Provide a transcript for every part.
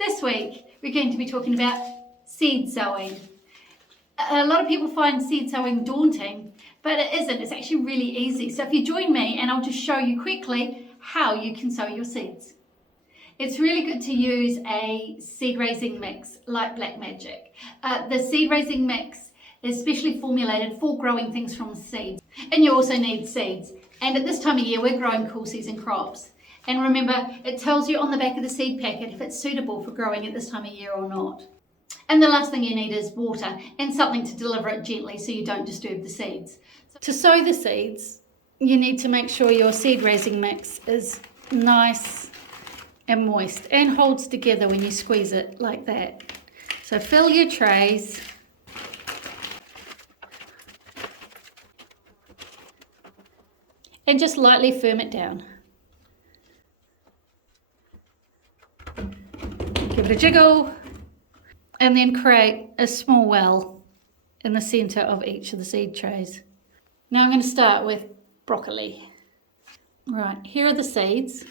This week we're going to be talking about seed sowing. A lot of people find seed sowing daunting, but it isn't. It's actually really easy. So if you join me, and I'll just show you quickly how you can sow your seeds. It's really good to use a seed raising mix like Black Magic. The seed raising mix is specially formulated for growing things from seeds. And you also need seeds. And at this time of year, we're growing cool season crops. And remember, it tells you on the back of the seed packet if it's suitable for growing at this time of year or not. And the last thing you need is water and something to deliver it gently so you don't disturb the seeds. To sow the seeds, you need to make sure your seed raising mix is nice and moist and holds together when you squeeze it like that. So fill your trays. And just lightly firm it down. Give it a jiggle. And then create a small well in the centre of each of the seed trays. Now I'm going to start with broccoli. Right, here are the seeds.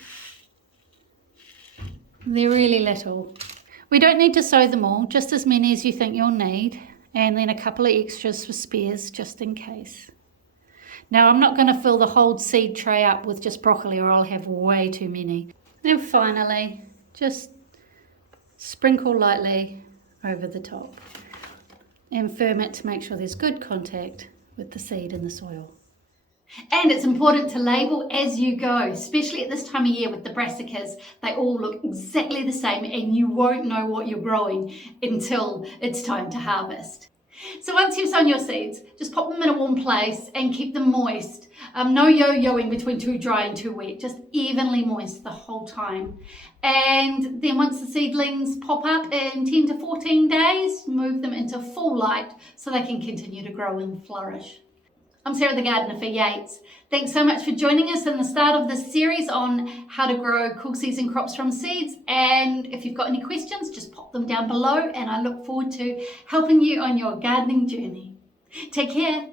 They're really little. We don't need to sow them all, just as many as you think you'll need, and then a couple of extras for spares just in case. Now I'm not going to fill the whole seed tray up with just broccoli or I'll have way too many. And finally, just sprinkle lightly over the top and firm it to make sure there's good contact with the seed in the soil. And it's important to label as you go, especially at this time of year with the brassicas. They all look exactly the same and you won't know what you're growing until it's time to harvest. So once you've sown your seeds, just pop them in a warm place and keep them moist. No yo-yoing between too dry and too wet, just evenly moist the whole time. And then once the seedlings pop up in 10 to 14 days, move them into full light so they can continue to grow and flourish. I'm Sarah the Gardener for Yates. Thanks so much for joining us in the start of this series on how to grow cool season crops from seeds. And if you've got any questions, just pop them down below and I look forward to helping you on your gardening journey. Take care.